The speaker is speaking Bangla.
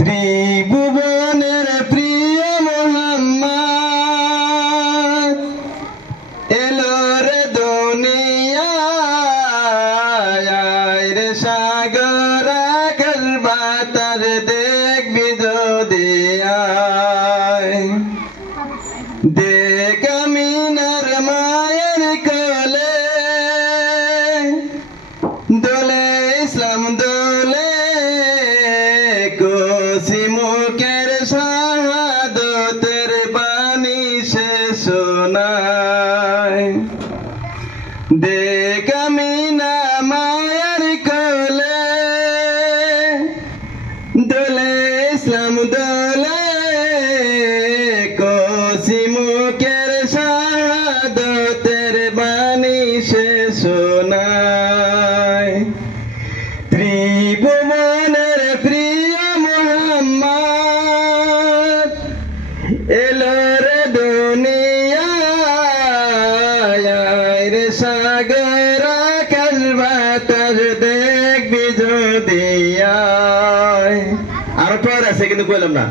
ত্রিভুবনের প্রিয় মোহাম্মদ এলো রে দুনিয়ায় রে সাগর আকাশ বাতার দেখবি যদি আয়। দেখ আমিনার মায়ের কোলে দোলে ইসলাম দোলে কোসি মুখের শাহাদতের বাণী সে শোনায়। দেখ আমিনা মায়ের কোলে দোলে ইসলাম দোলে কোসি মুখের শাহাদতের বাণী সে শোনায়। ত্রিভুবনের প্রিয় মোহাম্মদ এলো রে দুনিয়ায় রে সাগর আকাশ বাতাস দেখবি যদি আয়। আরো পর আছে কিন্তু বললাম না।